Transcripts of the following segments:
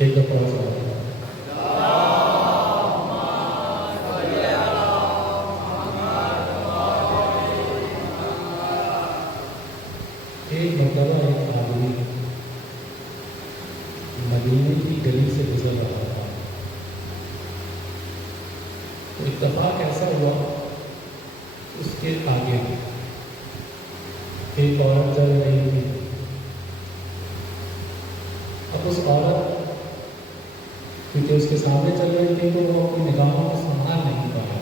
ایک دفعہ سوال ایک مرتبہ ایک آدمی مدینے کی گلی سے گزر رہا تھا، تو اتفاق ایسا ہوا اس کے آگے ایک عورت چل رہی تھی۔ اب اس عورت کیونکہ اس کے سامنے چل رہی تھی تو وہ اپنی نگاہوں کو سنبھال نہیں پایا۔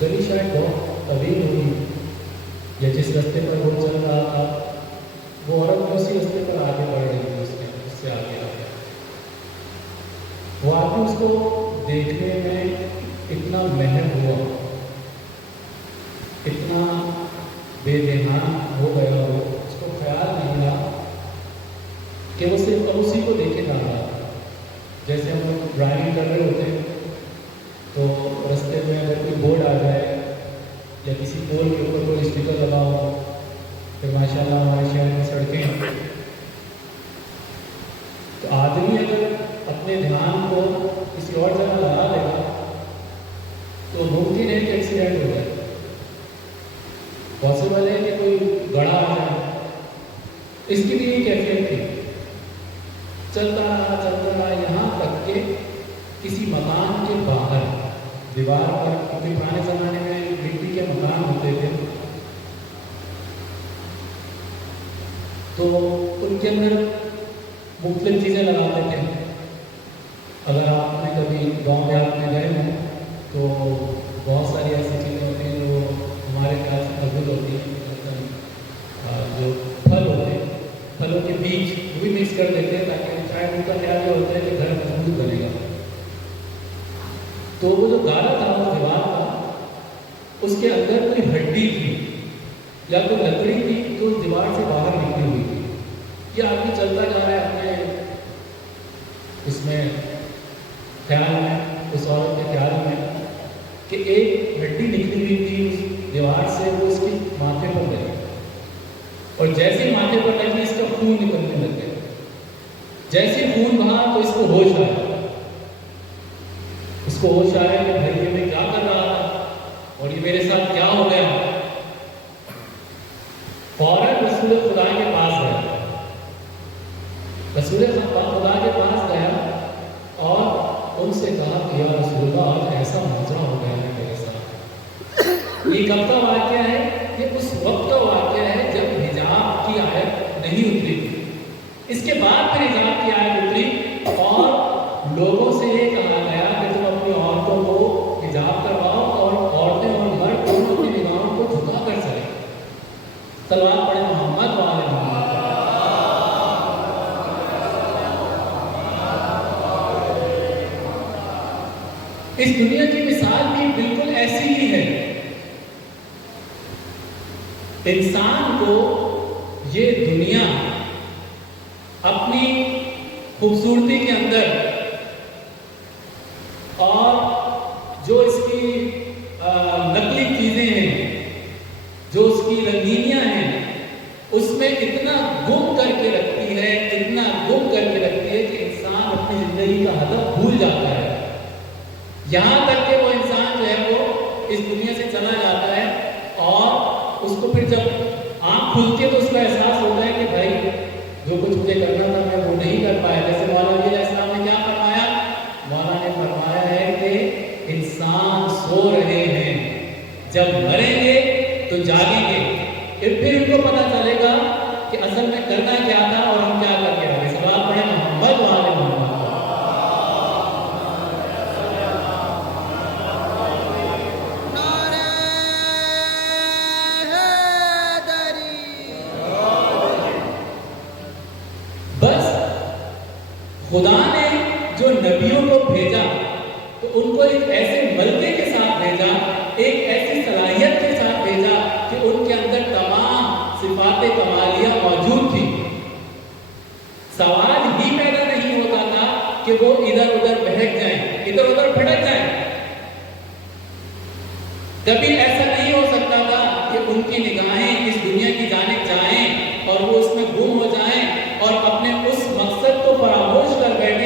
گلی شاید بہت طویل ہوئی یا جس رستے پر وہ چل رہا تھا وہ عورت اسی رستے پر آگے بڑھ رہی تھی، اس سے آگے آ گیا۔ وہ آدمی اس کو دیکھنے میں اتنا محب ہوا، اتنا بے دھیان ہو گیا، اس کو خیال نہیں رہا کہ وہ صرف اسی کو دیکھے جا رہا تھا۔ جیسے ہم لوگ ڈرائیونگ کر رہے ہوتے ہیں تو رستے میں اگر کوئی بورڈ آ جائے یا کسی پول کے اوپر کوئی اسٹیکر لگا ہو، پھر ماشاء اللہ ہمارے شہر میں سڑکیں، تو آدمی اگر اپنے دھیان کو کسی اور جگہ لگا لے گا تو ممکن ہے کہ ایکسیڈنٹ ہو جائے، پاسبل ہے کہ کوئی گڑھا آ جائے۔ اس کی بھی یہ کیفیت تھی، چلتا رہا یہاں تک کہ کسی مکان کے باہر دیوار پر، کیونکہ پرانے زمانے میں مٹی کے مکان ہوتے تھے تو ان کے اندر مختلف چیزیں لگاتے تھے۔ اگر آپ نے کبھی گاؤں دیہات میں گئے ہیں تو بہت ساری ایسی چیزیں ہوتی ہیں جو ہمارے خیال سے قبول ہوتی ہیں، جو پھل ہوتے ہیں، پھلوں کے بیج وہ بھی مکس کر دیتے ہیں تاکہ شاید ان کا خیال یہ ہوتا ہے کہ گھر مضبوط بنے گا۔ تو وہ جو گالا تھا وہ دیوار کا، اس کے اندر کوئی ہڈی تھی یا کوئی لکڑی تھی تو اس دیوار سے باہر نکلی ہوئی تھی۔ یہ آدمی چلتا جا رہا ہے اپنے اس میں خیال میں، اس عورت کے خیال میں کہ ایک ہڈی نکلی ہوئی تھی اس دیوار سے، وہ اس کے ماتھے پر لگی، اور جیسے ہی ماتھے پر لگی اس کا خون نکلنے لگ گیا۔ جیسے خون بہا تو اس کو ہوش آیا، اس کو ہوش آیا کہ بھائی یہ میں کیا کر رہا تھا اور یہ میرے ساتھ کیا ہو گیا۔ فوراً رسول خدا کے پاس گیا، رسول خدا کے پاس گیا اور ان سے کہا کہ یا رسول اللہ آج ایسا معاملہ ہو گیا ہے میرے ساتھ۔ یہ کب کا واقعہ ہے؟ یہ اس وقت کا واقعہ ہے جب حجاب کی آیت نہیں اتری تھی۔ اس کے بعد پھر حجاب کی آیت اتری اور لوگوں سے یہ کہا گیا کہ تم اپنی عورتوں کو حجاب کرواؤ اور عورتیں اور مرد دونوں اپنی نگاہوں کو جھکا کر چلیں۔ صلوات پڑھیں محمد وعلی محمد۔ اس دنیا کی مثال بھی بالکل ایسی ہی ہے۔ انسان کو یہ دنیا اپنی خوبصورتی کے اندر اور جو اس کی نقلی چیزیں ہیں، جو اس کی رنگینیاں ہیں، اس میں اتنا گم کر کے رکھتی ہے، اتنا گم کر کے رکھتی ہے کہ انسان اپنی زندگی کا ہدف بھول جاتا ہے، یہاں تک کہ وہ انسان جو ہے وہ اس دنیا سے چلا جاتا ہے اور اس کو پھر جب آنکھ کھلتی ہے تو اس کا احساس ہوتا ہے کہ بھائی جو کچھ مجھے کرنا تھا میں وہ نہیں کر پایا۔ جیسے مولانا علیہ السلام نے کیا فرمایا؟ مولانا نے فرمایا ہے کہ انسان سو رہے ہیں، جب مریں گے تو جاگیں گے، پھر ان کو پتہ چلے گا کہ اصل میں کرنا کیا تھا اور ہم کیا کر کے آگے۔ سوال پڑھیں محمد وعلی محمد۔ خدا نے جو نبیوں کو بھیجا تو ان کو ایک ایسے ملکے کے ساتھ بھیجا، ایک ایسی صلاحیت کے ساتھ بھیجا کہ ان کے اندر تمام صفات کمالیہ موجود تھی۔ سوال ہی پیدا نہیں ہوتا تھا کہ وہ ادھر ادھر بہک جائیں، ادھر ادھر بھٹک جائیں۔ کبھی ایسا نہیں ہو سکتا تھا کہ ان کی نگاہیں اس دنیا کی جانب جائیں اور وہ اس میں گم ہو جائیں اور اپنے اس مقصد کو فراموش کر بیٹھے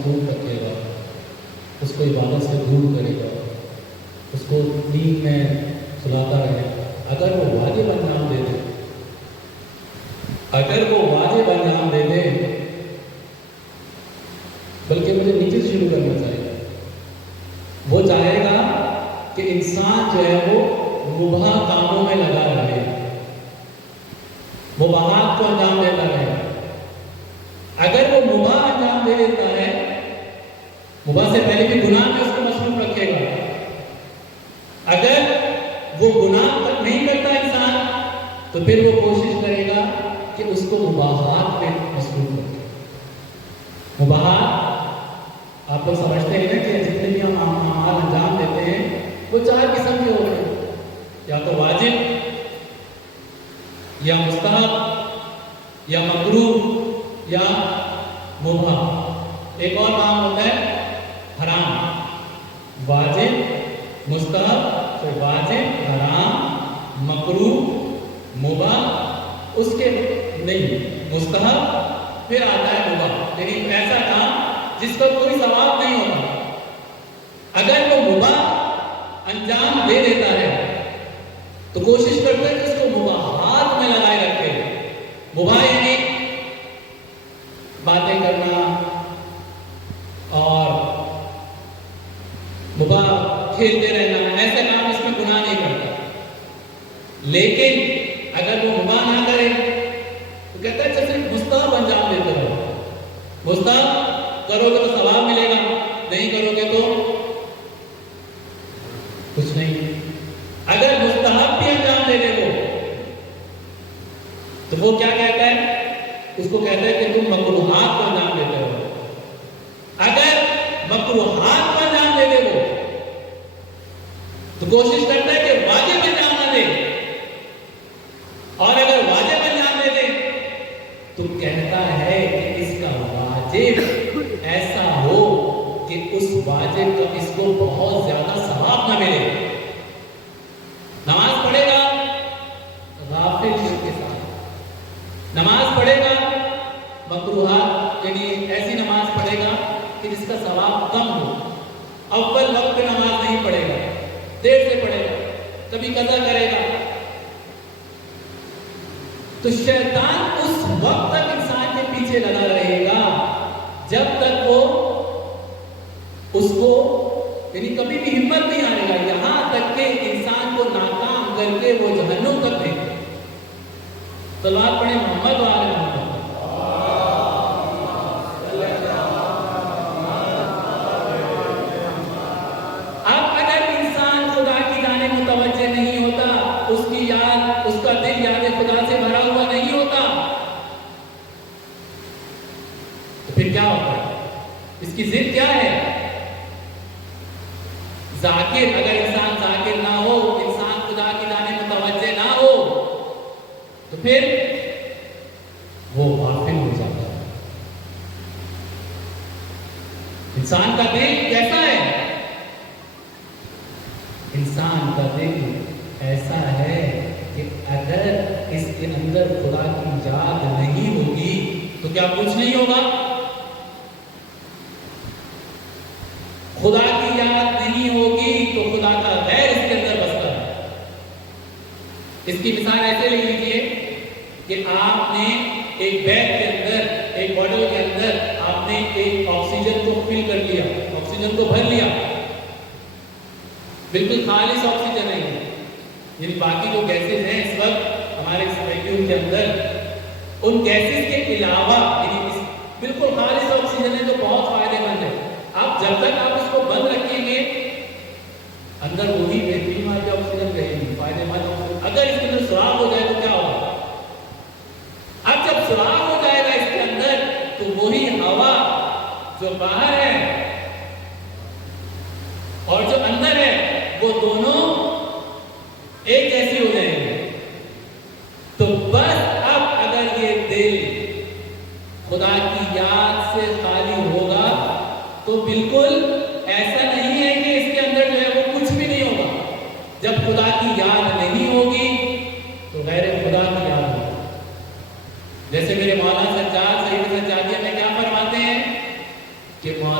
مصروف رکھے گا، اس کو عبادت سے دور کرے گا، اس کو نیند میں سلاتا رہے گا، اگر وہ واجب انجام دے دے، اگر وہ واجب انجام دے دے، بلکہ مجھے نیچے سے شروع کرنا چاہیے، وہ چاہے گا کہ انسان جو ہے وہ مباح کاموں میں لگا رہے، مباحات کو انجام دیتا رہے۔ اگر وہ مباح انجام دے دیتا ہے، مباح سے پہلے بھی گناہ میں اس کو مصروف رکھے گا، اگر وہ گناہ تک نہیں کرتا انسان تو پھر وہ کوشش کرے گا کہ اس کو مباحات میں مصروف رکھے۔ مباحات آپ لوگ سمجھتے ہیں نا کہ جتنے بھی ہم اعمال انجام دیتے ہیں وہ 4 قسم کے ہوتے ہیں، یا تو واجب، یا مستحب، یا مکروہ، یا مباح۔ ایک اور کام ہوتا ہے حرام، واجب، مستحب، پھر واجب، حرام، مکروہ، مباح، اس کے نہیں مستحب، پھر آتا ہے مباح، لیکن ایسا کام جس کا کوئی ثواب نہیں ہوتا۔ اگر وہ مباح انجام دے دیتا ہے تو کوشش کرتا ہے کہ اس کو مباحات میں لگائے رکھے۔ مباح یعنی باتیں کرنا اور مباح کھیلتے رہنا، ایسے کام اس میں گناہ نہیں کرتا، لیکن اگر وہ مباح نہ کرے تو کہتا ہے صرف مستحب انجام دیتے رہو، مستحب کرو گے تو ثواب ملے گا، نہیں کرو گے تو کچھ نہیں۔ اگر مستحب بھی انجام دے دے تو وہ کیا کہتا ہے؟ اس کو کہتا ہے کہ تم مکروہات کو انجام دیتے ہو۔ اگر مکروہات کو انجام دے دے تو کوشش کرتا ہے کہ واجب انجام نہ دے، اور اگر واجب انجام دے دے تو کہتا ہے کہ اس کا واجب ایسا ہو کہ اس واجب کا اس کو بہت زیادہ ثواب نہ ملے۔ نماز پڑھے گا غافل کے ساتھ، نماز پڑھے گا مکروہات یعنی ایسی نماز پڑھے گا کہ جس کا ثواب کم ہو، اول وقت پہ نماز نہیں پڑھے گا، دیر سے پڑھے گا، کبھی قضا کرے گا، تو شیطان اس وقت تک انسان کے پیچھے لگا رہے گا جب تک وہ اس کو یعنی کبھی بھی ہمت نہیں آئے گا، یہاں تک کہ انسان کو ناکام کر کے وہ جہنم تک دے۔ صلوات پڑھیں محمد و آل محمد۔ اب اگر انسان خدا کی جانب متوجہ نہیں ہوتا، اس کی یاد، اس کا دل یاد خدا سے بھرا ہوا نہیں ہوتا، تو پھر کیا ہوتا ہے؟ اس کی ضد کیا ہے؟ ذاکر، اگر انسان ذاکر نہ ہو، انسان خدا کی جانب متوجہ نہ ہو تو پھر وہ غافل ہو جاتا ہے۔ انسان کا دل کیسا ہے؟ انسان کا دل ایسا ہے کہ اگر اس کے اندر خدا کی یاد نہیں ہوگی تو کیا کچھ نہیں ہوگا؟ خدا کی یاد نہیں ہوگی تو خدا کا غیر اس کے اندر بستا ہے۔ اس کی مثال ایسے لے لیجیے کہ آپ نے ایک بیگ کے اندر، ایک باٹل کے اندر آپ نے ایک آکسیجن کو فل کر لیا، آکسیجن کو بھر لیا، بالکل خالص آکسیجن ہے، یعنی باقی جو گیسز ہیں اس وقت ہمارے ویکیوم کے اندر، ان گیسز کے علاوہ یعنی بالکل خالص آکسیجن ہے جو بہت فائدہ مند ہے۔ اب جب تک آپ اس کو بند رکھیں گے اندر وہی بہترین والی آکسیجن رہے گی، فائدہ مند آکسیجن۔ اگر اس کے اندر سوراخ ہو جائے تو کیا ہوگا؟ اب جب سوراخ ہو جائے گا اس کے اندر تو وہی ہوا جو باہر ہے اور جو اندر ہے وہ دونوں ایک جیسی ہو جائیں گے۔ تو بس اب اگر یہ دل خدا کی یاد سے خالی ہوگا تو بالکل ایسا نہیں ہے کہ اس کے اندر جو ہے وہ کچھ بھی نہیں ہوگا۔ جب خدا کی یاد نہیں ہوگی تو غیر خدا کی یاد ہوگی۔ جیسے میرے مولانا سجاد سید سجادیہ میں کیا فرماتے ہیں کہ مولانا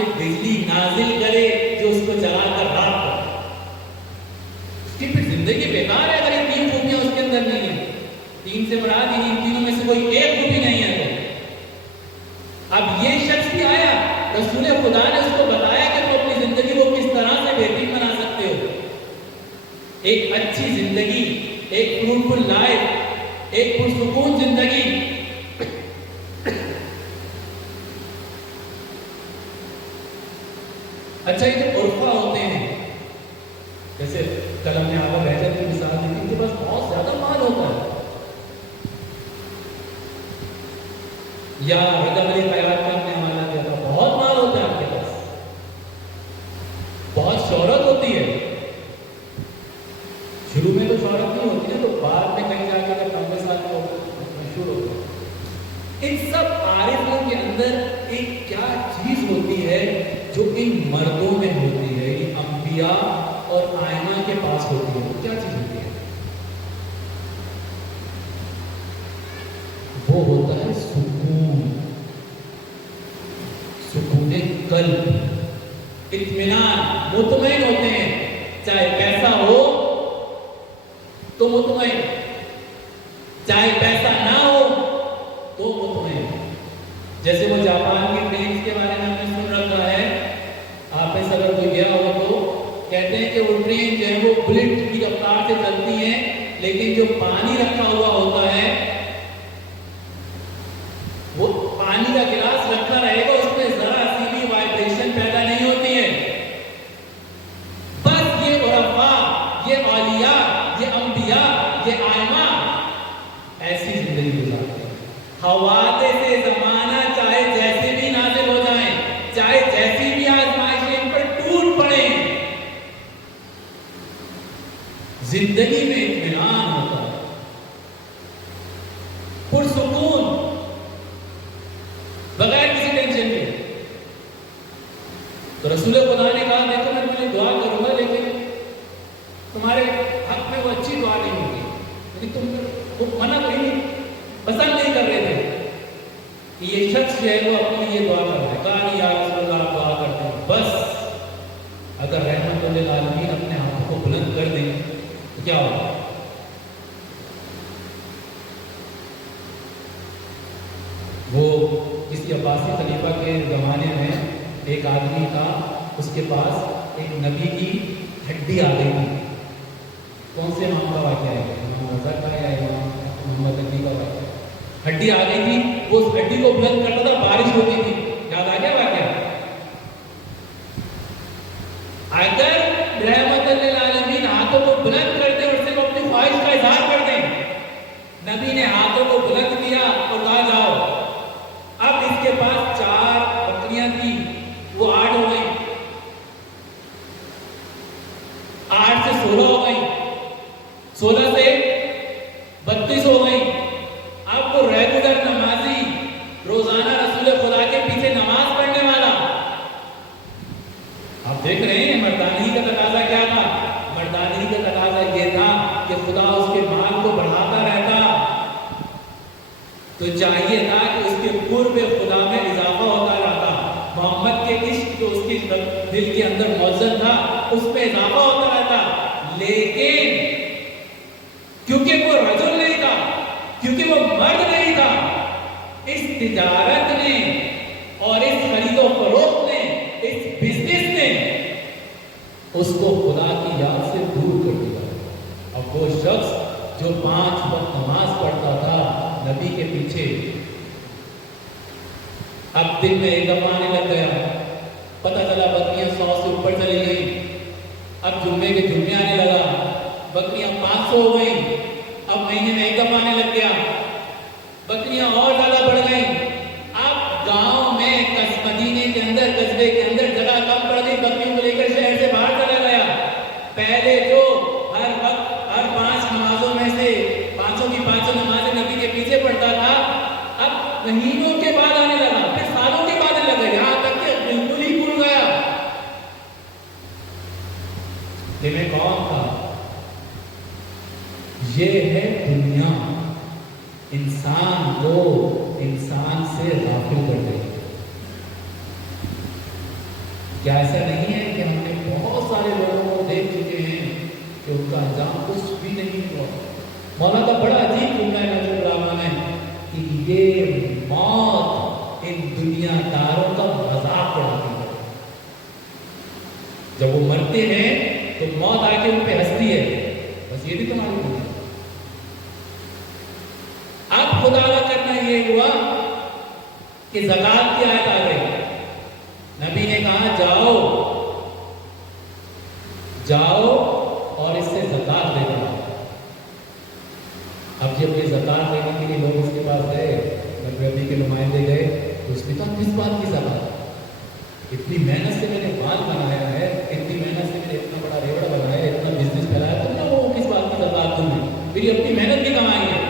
سے بجلی نازل کرے جو اس کو چلا کر راک کرے. اس کی پھر زندگی بیکار ہے اگر یہ 3 خوبیاں اس کے اندر نہیں ہیں. 3 سے مراد ان تینوں میں سے کوئی ایک خوبی نہیں ہے. اب یہ شخص بھی آیا, رسول خدا نے اس کو بتایا کہ تو اپنی زندگی کو کس طرح سے بہترین بنا سکتے ہو. ایک اچھی زندگی, ایک فروٹفل لائف, ایک پرسکون زندگی. اچھا یہ جو عرفہ ہوتے ہیں, جیسے کل ہم نے آبا بہجت کی مثال دی تھی, ان کے پاس بہت زیادہ مال ہوتا ہے, یا رجب علی خیرات کا ہم نے حوالہ دیا تھا, بہت مال ہوتا ہے آپ کے پاس, بہت شہرت ہوتی ہے. شروع میں تو شہرت نہیں ہوتی ہے, تو بعد میں کہیں جا کے 15 سال میں مشہور ہوتا ہے. ان سب عارفوں کے اندر ایک کیا چیز ہوتی ہے جو ان مردوں میں ہوتی ہے, ان انبیاء اور ائمہ کے پاس ہوتی ہے. وہ کیا چیز ہوتی ہے؟ وہ ہوتا ہے سکون, سکون قلب, اطمینان. مطمئن ہوتے ہیں, چاہے پیسہ ہو تو مطمئن, چاہے پیسہ نہ ہو تو مطمئن. جیسے وہ جاپان کی ٹرینز کے بارے میں ہم نے سن رکھا ہے, آپ میں سے اگر کوئی گیا ہو تو کہتے ہیں کہ وہ ٹرین جو ہے وہ بلٹ کی رفتار سے چلتی ہے, لیکن جو پانی رکھا ہوا ہوتا ہے, وہ پانی کا گلاس رکھا رہے گا, اس میں ذرا سی بھی وائبریشن پیدا نہیں ہوتی ہے. بس یہ عرفاء, یہ اولیاء, یہ انبیاء, یہ ائمہ ایسی زندگی گزارتے ہیں. حوادث سے زمانہ چاہے جیسے بھی نازل ہو جائیں, چاہے جیسی بھی آزمائشیں ان پر ٹوٹ پڑیں, زندگی میں اطمینان ہوتا ہے, پرسکون, بغیر کسی ٹینشن کے. تو رسول خدا نے کہا دیکھو میں تمہیں دعا کروں گا, لیکن تمہارے حق میں وہ اچھی دعا نہیں ہوگی, لیکن تم وہ منع نہیں, پسند نہیں کر رہے تھے کہ یہ شخص جو ہے وہ اپنی یہ دعا کر رہا ہے. کہا نہیں یا رسول اللہ آپ دعا کرتے ہیں, بس اگر رحمت للعالمین اپنے ہاتھوں کو بلند کر دیں تو کیا ہوگا؟ وہ کسی عباسی خلیفہ کے زمانے میں ایک آدمی تھا, اس کے پاس ایک نبی کی ہڈی آ گئی تھی. کون سے امام کا واقعہ ہے؟ امام رضا کا یا امام محمد علی کا واقعہ؟ ہڈی آ گئی تھی, وہ اس ہڈی کو بلند کرتا تھا, بارش ہوتی تھی. یاد آ گیا واقعہ؟ اگر رحمت للعالمین ہاتھوں کو بلند کرتے اور صرف اپنی خواہش کا اظہار کر دیں, نبی نے ہاتھوں کو بلند کیا اور کہا جاؤ. اب اس کے پاس 4 بکریاں تھی, وہ 8 ہو گئی, 8 سے 16 ہو گئی, 16 سے 32 ہو گئی. اب وہ ریگولر نمازی, روزانہ رسول خدا کے پیچھے نماز پڑھنے والا. آپ دیکھ رہے ہیں مردانگی کا تقاضا کیا تھا؟ مردانگی کا تقاضا یہ تھا کہ خدا اس کے مال کو بڑھاتا رہتا, تو چاہیے تھا کہ اس کے قرب خدا میں اضافہ ہوتا رہتا. محمد کے عشق جو اس کے دل کے اندر موجود تھا اس میں اضافہ ہوتا رہتا. لیکن کیونکہ وہ رجل نہیں تھا, کیونکہ وہ مرد نہیں تھا, اس تجارت نے اور اس خرید و فروخت نے, اس بزنس نے اس کو خدا کی یاد سے دور کر دیا. اب وہ شخص جو 5 وقت نماز پڑھتا تھا نبی کے پیچھے, اب دن میں ایک دفعہ آنے لگ گیا, پتہ چلا بکریاں 100 سے اوپر چلی گئی. اب جمعے کے جمعے آنے لگا, بکریاں 500 ہو گئی. اب مہینے میں ایک دفعہ آنے لگ گیا, بکریاں اور زیادہ بڑھ گئیں. اب گاؤں میں مدینے کے اندر, قصبے کے اندر جگہ کم پڑ گئی, بکریوں کو لے کر شہر سے باہر چلا گیا. پہلے جو ہر وقت ہر 5 نمازوں میں سے 5 کی 5 نمازیں نبی کے پیچھے پڑھتا تھا, اب مہینوں کے بعد آنے لگا, پھر سالوں کے بعد آنے لگا, یہاں تک کہ بالکل ہی بھول گیا. میں کون تھا؟ یہ ہے دنیا, انسان کو انسان سے غافل کر دے. کیا ایسا نہیں ہے کہ ہم نے بہت سارے لوگوں کو دیکھ چکے ہیں کہ ان کا انجام کچھ بھی نہیں ہوا؟ مولا کا بڑا عجیب جملہ ہے نجم الرحمٰن میں کہ یہ موت ان دنیا داروں کا مذاق اڑاتی ہے. جب وہ مرتے ہیں تو موت آ کے ان پہ ہنستی ہے، بس یہ بھی تمہاری دنیا. اب خدا کا کرنا یہ ہوا کہ زکات کی آیت آ گئی. نبی نے کہا جاؤ جاؤ اور اس سے زکات لے لو. اب جب یہ زکات لینے کے لیے لوگ اس کے پاس گئے، نبی کے نمائندے گئے تو اس نے کہا کس بات کی زکات؟ اتنی محنت سے میں نے مال بنایا ہے، اتنی محنت سے میں نے اتنا بڑا ریوڑا بنایا ہے، اتنا بزنس پھیلایا، تو میں وہ کس بات کی زکات دوں گی؟ میری اپنی محنت بھی کمائی ہے.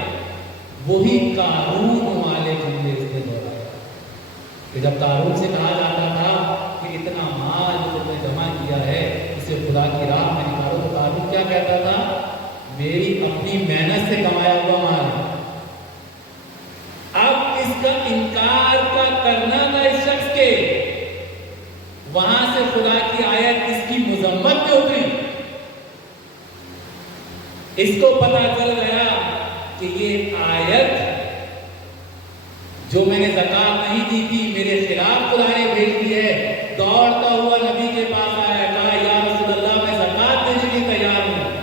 وہی قارون والے جملے اس نے دہرایا کہ جب قارون سے کہا جاتا تھا کہ اتنا مال جو تم نے جمع کیا ہے اسے خدا کی راہ میں نکالو، تو قارون کیا کہتا تھا؟ میری اپنی محنت سے کمایا ہوا مال. اب اس کا انکار کا کرنا تھا اس شخص کے، وہاں سے خدا کی آیت اس کی مذمت میں اتری. اس کو پتا چل گیا کہ یہ آیت جو میں نے زکات نہیں دی تھی میرے خلاف خدا نے بھیج دی ہے. دوڑتا ہوا نبی کے پاس آیا، کہا یا رسول اللہ میں زکات دینے کے لیے تیار ہوں.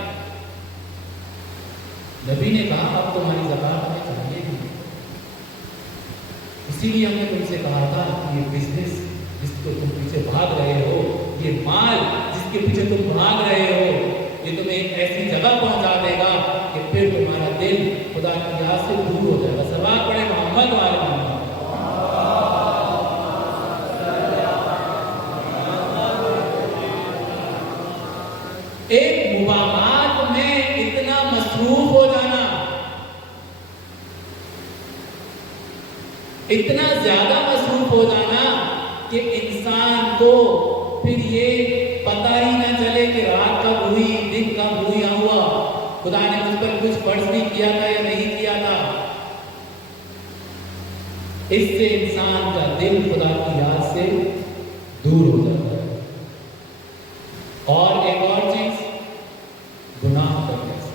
نبی نے کہا اب تمہاری زکات ہمیں چاہیے نہیں، اسی لیے ہم نے تم سے کہا تھا کہ یہ بزنس جس کو تم پیچھے بھاگ رہے ہو، یہ مال جس کے پیچھے تم بھاگ رہے ہو، یہ تمہیں ایک ایسی جگہ پہنچا دے گا کہ پھر تمہارا دل خدا کی یاد سے دور ہو جائے گا. سبات پڑھے محمد والے محمد. ایک مباحات میں اتنا مصروف ہو جانا، اتنا زیادہ مصروف ہو جانا کہ انسان کو پھر یہ پتہ ہی نہ چلے کہ رات کب ہوئی، دن کب ہوئی ہوا، خدا نے مجھ پر کچھ فرض بھی کیا تھا یا نہیں کیا تھا. اس سے انسان کا دل خدا کی یاد سے دور ہو جاتا ہے. اور ایک اور چیز، گناہ کرنے سے.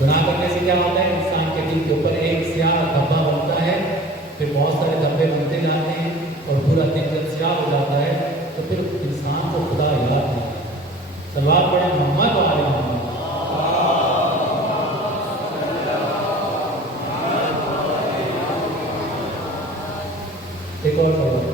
گناہ کرنے سے کیا ہوتا ہے؟ انسان کے دل کے اوپر ایک سیاہ دھبا بنتا ہے، پھر بہت سارے دھبے بنتے جاتے ہیں اور پورا دل جب سیاہ ہو جاتا ہے تو پھر انسان کو خدا یاد نہیں. سلوات پڑھیں محمد والے محمد. ایک اور سوال.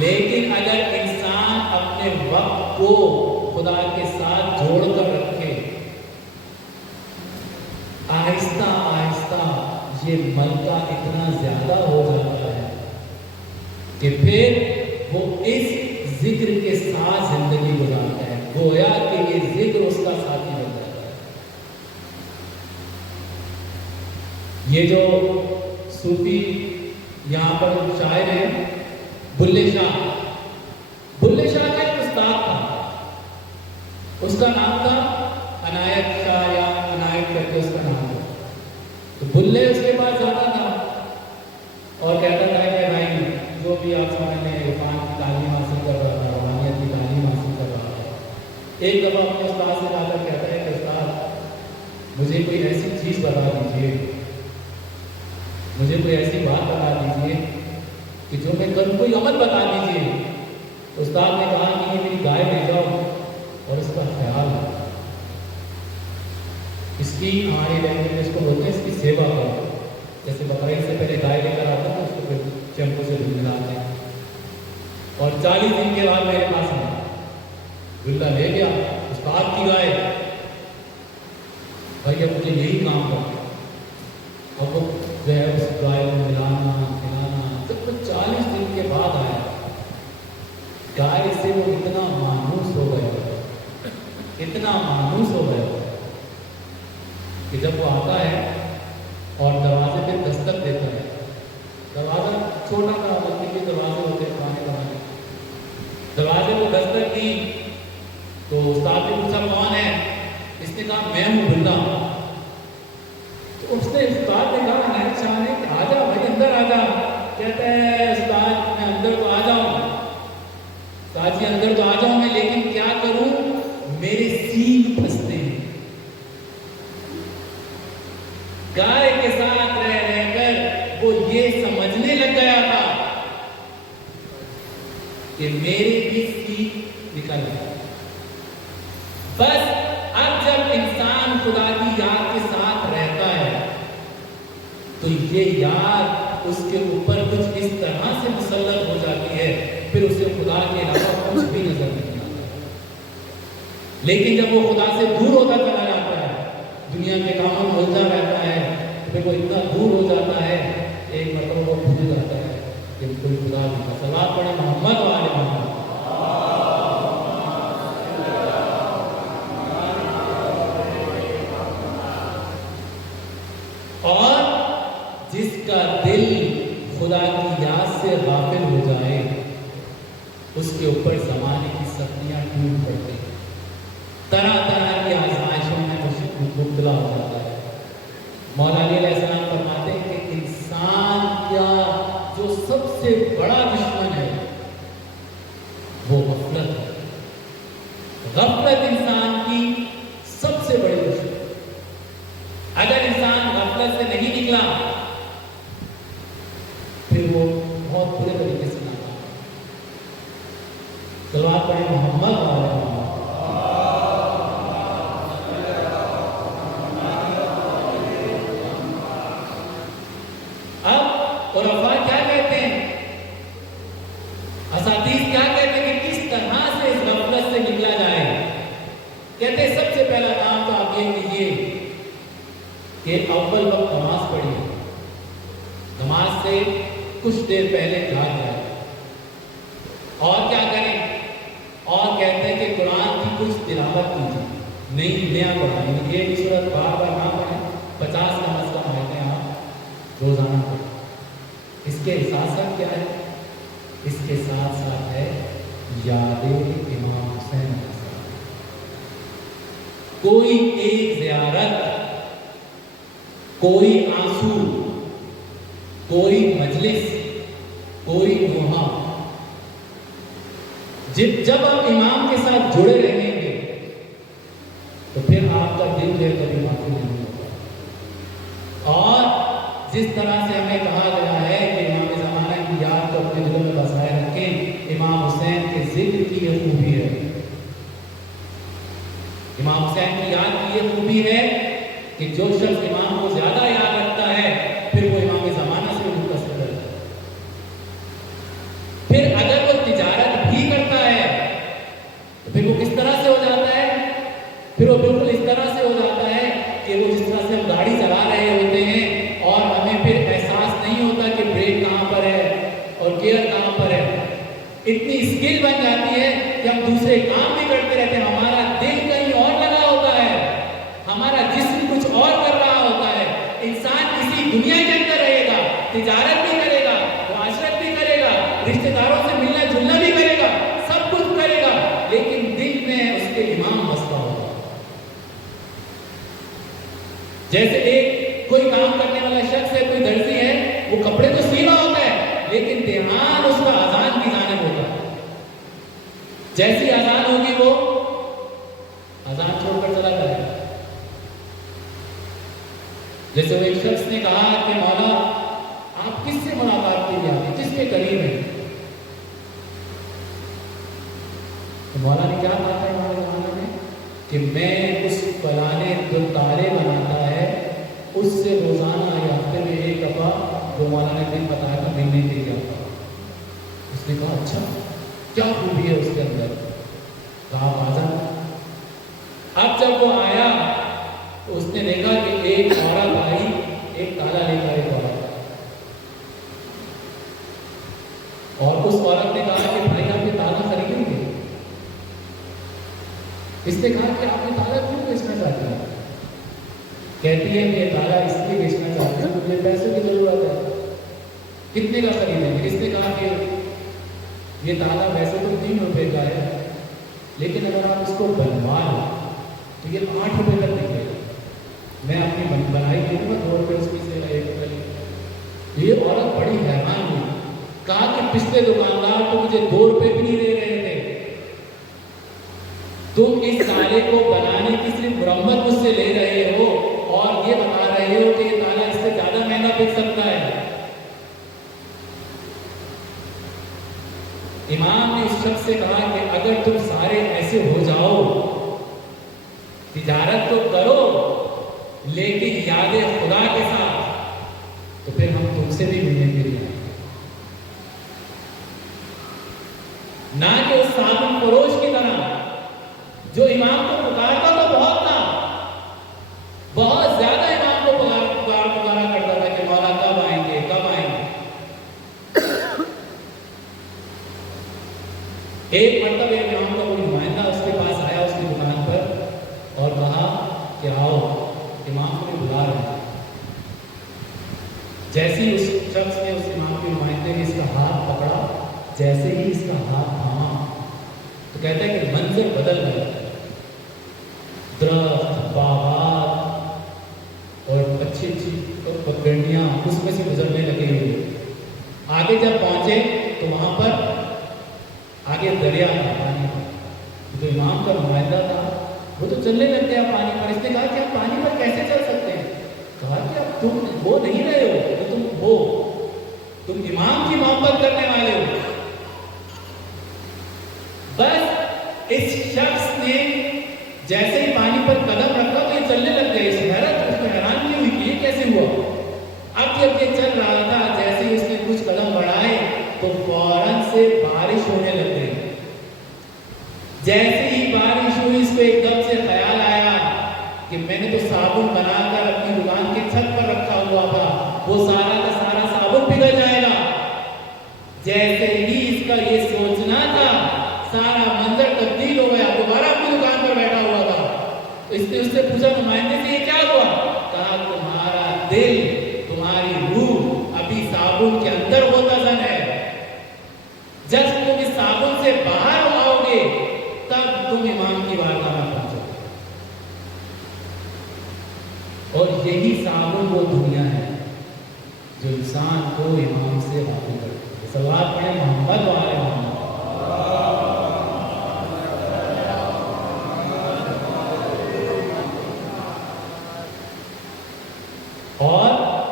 لیکن اگر انسان اپنے وقت کو خدا کے ساتھ جوڑ کر رکھے، آہستہ آہستہ یہ ملکہ اتنا زیادہ ہو جاتا ہے کہ پھر وہ اس ذکر کے ساتھ زندگی گزارتا ہے، گویا کہ یہ ذکر اس کا ساتھی بن جاتا ہے. یہ جو صوفی یہاں پر شاعر ہیں، بلے شاہ کا ایک استاد تھا، اس کا نام تھا عنایت شاہ یا عنایت کر کے اس کا نام تھا. تو بلے اس کے پاس جاتا تھا اور کہتا تھا کہ بھائی جو بھی آپ سمجھ لیں عرفان کی تعلیم حاصل کر رہا تھا، روحانیت کی تعلیم حاصل کر رہا تھا. ایک دفعہ اپنے استاد سے جا کر کہتا ہے کہ استاد مجھے کوئی ایسی چیز بتا دیجیے، مجھے کوئی ایسی بات بتا دیجیے کہ جو میں کروں، کوئی عمل بتا دیجیے. تو استاد نے کہا کہ یہ میری گائے لے جاؤ اور اس کا خیال رکھو، اس کی ہماری لینگویج میں اس کو بولتے ہیں اس کی سیوا کرو. جیسے بقرعید سے پہلے گائے لے کر آتا ہے اس کو پھر چیمپو سے دودھ ملاتے ہیں. اور 40 دن کے بعد میرے پاس آیا، دلہا لے گیا استاد کی گائے. بھائی اب مجھے یہی کام کرنا. اور وہ جو ہے اس گائے کو ملانا کھلانا. جب وہ 40 دن کے بعد آیا، گائے سے وہ اتنا مانوس ہو گیا، اتنا مانوس ہو گیا کہ جب وہ آتا ہے اور دروازے پہ دستک دیتا ہے، دروازہ چھوٹا سا مٹی کے دروازے ہوتے ہیں پرانے زمانے، دروازے کو دستک دی تو استاد نے پوچھا کون ہے؟ اس نے کہا میں ہوں بلّا. تو اس نے گائے کے ساتھ رہ رہ کر وہ یہ سمجھنے لگ گیا تھا کہ میرے بھی سیکھ نکل گیا. بس اب جب انسان خدا کی یاد کے ساتھ رہتا ہے تو یہ یاد اس کے اوپر کچھ اس طرح سے مسلط ہو جاتی ہے پھر اسے خدا کے علاوہ کچھ بھی نظر نہیں آتا. لیکن جب وہ خدا سے دور ہوتا چلا جاتا ہے, دنیا کے کاموں میں الجھا رہتا ہے, پھر وہ اتنا دور ہو جاتا ہے ایک مرتبہ وہ بھول جاتا ہے کہ کوئی خدا نہیں تھا. صلوات پڑھیں محمد والے محمد. اور جس کا دل خدا کی یاد سے غافل ہو جائے اس کے اوپر زمانے کی سختیاں ٹوٹ پڑتی ہیں, طرح طرح کی آزمائشوں میں مبتلا ہو جاتا ہے. مولا علی علیہ السلام فرماتے ہیں کہ انسان کیا جو سب سے بڑا دشمن ہے وہ غفلت ہے. غفلت انسان کی سب سے بڑی دشمن. اگر انسان غفلت سے نہیں نکلا پھر وہ بہت برے طریقے سے ناکام ہے. صلوات پڑھیں محمد والے محمد. اب عرفاء کیا کہتے ہیں, اساتذہ کیا کہتے ہیں کہ کس طرح سے اس غفلت سے نکلا جائے. کہتے ہیں سب سے پہلا کام تو آپ یہ کیجیے کہ اول وقت نماز پڑھیے, نماز سے کچھ دیر پہلے جاگ جائے. اور کیا کریں, اور کہتے ہیں کہ قرآن کی کچھ تلاوت کیجیے, نئی نیا پڑھائیں. یہ صورت بار بار نہ پڑھیں, 50 کم از کم آیتیں آپ روزانہ پڑھیں. اس کے ساتھ ساتھ کیا ہے, اس کے ساتھ ساتھ ہے یاد امام حسین. کوئی ایک زیارت, کوئی آنسو, کوئی مجلس, کوئی دعا, جب آپ امام کے ساتھ جڑے رہیں گے تو پھر آپ کا دل جو ہے کبھی معافی نہیں ہوگا. اور جس طرح سے ہمیں کہا گیا ہے کہ امام زمانہ کی یاد کو اپنے دلوں میں بسائے رکھیں, امام حسین کے ذکر کی یہ خوبی ہے. امام حسین کی یاد کی یہ خوبی ہے کہ جو شخص امام کو زیادہ یاد رکھتا ہے پھر وہ امام زمانہ سے متصل ہے. پھر اگر وہ تجارت بھی کرتا ہے تو پھر وہ کس طرح سے ہو جاتا ہے, پھر وہ بالکل اس طرح سے ہو جاتا ہے کہ وہ جس طرح سے ہم گاڑی چلا رہے ہوتے ہیں اور ہمیں پھر احساس نہیں ہوتا کہ بریک کہاں پر ہے اور گیئر کہاں پر ہے. اتنی اسکل بن جاتی ہے کہ ہم دوسرے کام بھی کرتے رہتے ہیں, ہمارا دل کہیں اور لگا ہوتا ہے, ہمارا جسم کچھ اور کر رہا ہوتا ہے. انسان کسی دنیا کے اندر رہے گا, تجارت بھی کرے گا, معاشرت بھی کرے گا, رشتہ داروں سے ملنا جلنا بھی کرے گا, سب کچھ کرے گا, لیکن دل میں اس کے امام مسئلہ ہوگا. جیسے ایک کوئی کام کرنے والا شخص ہے, کوئی درزی ہے, وہ کپڑے تو سی رہا ہوتا ہے لیکن دھیان اس کا اذان کی جانب ہوتا ہے. جیسی اذان ہوگی وہ اذان چھوڑ کر چلا جائے گا. جیسے وہ ایک شخص نے کہا کہ مولا آپ کس سے ملاقات کے لیے آتے, کس کے قریب ہیں؟ تو مولا نے کیا کہا تھا ہمارے زمانے میں کہ میں اس فلانے جو تارے بناتا ہے اس سے روزانہ یا ہفتے میں ایک دفعہ جو مولا نے دن بتایا تھا ملنے کے لیے آتا. اس نے کہا اچھا کیا خوبی ہے اس کے اندر؟ کہا آزاد. اب جب وہ آیا تو اس نے دیکھا کہ ایک عورت آئی, ایک تالا لے کر ایک عورت, اور اس عورت نے کہا کہ بھائی آپ یہ تالا خریدیں گے؟ اس نے کہا کہ آپ یہ تالا کیوں بیچنا چاہتے ہیں؟ کہتی ہے کہ یہ تالا اس لیے بیچنا چاہتے ہیں مجھے پیسے کی ضرورت ہے. کتنے کا خریدیں گے؟ اس نے کہا کہ یہ تالا ویسے تو 3 روپے کا ہے لیکن اگر آپ اس کو بنوا لیں تو یہ 8 روپے تک نکلے گا. میں اپنی بنائی دوں گا 2 روپے اس کی سے 1 روپے. یہ عورت بڑی حیران ہوئی, کہا کہ پچھلے دکاندار تو مجھے 2 روپے بھی نہیں دے رہے تھے, تم اس تالے کو بنانے کی صرف مرمت مجھ سے لے رہے ہو اور یہ بتا رہے ہو کہ یہ تالا لیکن یاد خدا کے ساتھ، تو پھر ہم تم سے بھی ملنے کے لیے آئے، نہ کہ اس صابن فروش کی طرح جو امام کو پکارتا تو بہت تھا، بہت زیادہ امام کو پکارا کرتا تھا کہ مولا کب آئیں گے کب آئیں گے۔ ایک مرتبہ امام کا کوئی نمائندہ اس کے پاس آیا اس کی دکان پر اور کہا کہ آؤ امام کو بھی بلا رہے ہیں۔ جیسے ہی اس شخص نے اس امام کے نمائندے نے اس کا ہاتھ پکڑا، جیسے ہی اس کا ہاتھ تھاما تو کہتا ہے کہ منظر بدل گیا، درخت، باغات اور اچھی اچھی پگڈنڈیاں اس میں سے گزرنے لگے ہوئے۔ آگے جب پہنچے تو وہاں پر آگے دریا تھا، پانی تھا۔ جو امام کا نمائندہ تھا وہ تو چلنے لگ گیا پانی پر۔ اس نے کہا کہ آپ پانی پر کیسے چل سکتے ہیں؟ کہا کہ اب تم وہ نہیں رہے ہو کہ تم امام کی محبت کرنے والے ہو۔ بس اس شخص نے جیسے ہی پانی پر قدم رکھا تو یہ چلنے لگ گئے۔ اس میں حیران کی ہوئی کہ یہ کیسے ہوا۔ اب جب یہ چل رہا تھا، جیسے ہی اس نے کچھ قدم بڑھائے تو فوراً سے بارش ہونے لگ گئی۔ جیسے ہی بارش ہوئی اس کو ایک دم سے خیال آیا کہ میں نے تو صابن بنا کر اپنی دکان کی چھت پر رکھا ہوا تھا، وہ سارا کا سارا صابن پگھل جائے گا۔ جیسے ہی اس کا یہ سوچنا تھا، سارا منظر تبدیل ہو گیا۔ دوبارہ اپنی دکان پر بیٹھا ہوا تھا تو اس نے اس سے پوچھا نمائندے سے یہ کیا ہوا؟ کہا تمہارا دل، تمہاری روح ابھی صابن کے اندر متزن ہے، جب تم اس صابن سے باہر آؤ گے تب تم امام کی بارگاہ میں پہنچو گے۔ اور یہی صابن وہ دنیا ہے جو انسان کو امام سے غافل کرتی ہے۔ صلوات پڑھیں محمد و آل محمد۔ اور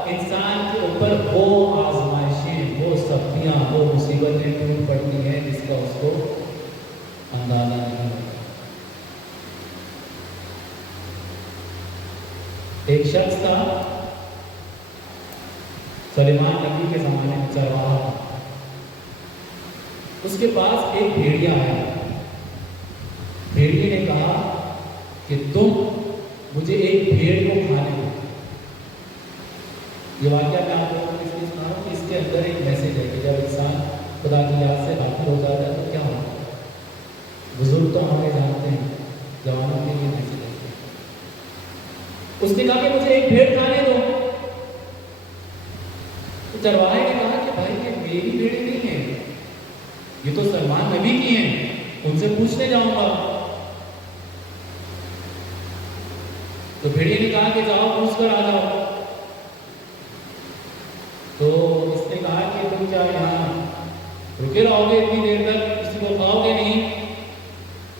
انسان کے اوپر وہ آزمائشیں، وہ سختیاں، وہ مصیبتیں ٹوٹ پڑتی ہیں جس کا اس کو اندازہ نہیں ہوتا۔ ایک شخص تھا، سلیمان نبی کے زمانے میں چرواہا تھا۔ اس کے پاس ایک بھیڑیا آیا۔ بھیڑیے نے کہا کہ تم مجھے ایک بھیڑ کو کھانے دو۔ یہ واقعہ میں آپ لوگوں کو اس لیے سنا رہا ہوں کہ اس کے اندر ایک میسج ہے کہ جب انسان خدا کی یاد سے غافل ہو جاتا ہے تو کیا ہوتا ہے۔ بزرگ تو ہمیں جانتے ہیں، جوانوں کے لیے میسج ہے۔ اس نے کہا کہ مجھے ایک بھیڑ کھانے دو۔ تو چرواہے نے کہا کہ بھائی یہ میری بھیڑیں نہیں ہیں، یہ تو سلمان نبی کی ہیں، ان سے پوچھنے جاؤں گا۔ تو بھیڑیے نے کہا کہ جاؤ پوچھ کر آ جاؤ۔ تو اس نے کہا کہ تم کیا یہاں رکے رہو گے اتنی دیر تک، کسی کو کھاؤ گے نہیں؟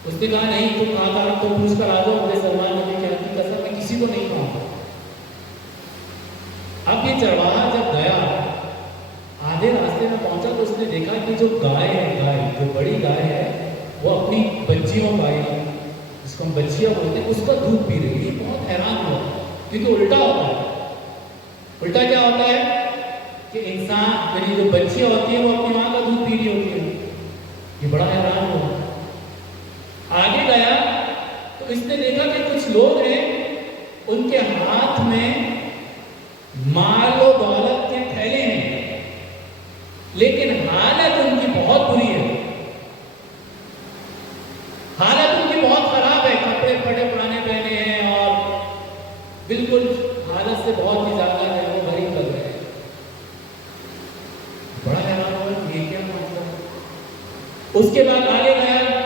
اس نے کہا نہیں، تم کہا تھا تو پوچھ کر آ جاؤ، مجھے سلمان نبی کی قسم میں کسی کو نہیں کھاؤں گا۔ اب یہ چرواہا جب گیا، آدھے راستے میں پہنچا تو اس نے دیکھا کہ جو گائے ہے، گائے جو بڑی گائے ہے وہ اپنی بچیوں کا، جس کو ہم بچیاں بولتے ہیں، اس کا دودھ پی رہی ہے۔ یہ بہت حیران ہوا کیونکہ الٹا ہوتا ہے۔ الٹا کیا ہوتا ہے کہ انسان یعنی جو بچیاں ہوتی ہیں وہ اپنی ماں کا دودھ پی رہی ہوتی ہیں۔ یہ بڑا حیران ہوا۔ آگے گیا تو اس نے دیکھا کہ کچھ لوگ ہیں، ان کے ہاتھ میں مال و دولت کے تھیلے ہیں، لیکن حالت ان کی بہت بری ہے، حالت ان کی بہت خراب ہے، کپڑے پھٹے پرانے پہنے ہیں اور بالکل حالت سے بہت ہی زیادہ ہے، وہ غریب لگ رہے ہیں۔ بڑا حیران ہوا یہ کیا معاملہ ہے۔ اس کے بعد آگے گیا،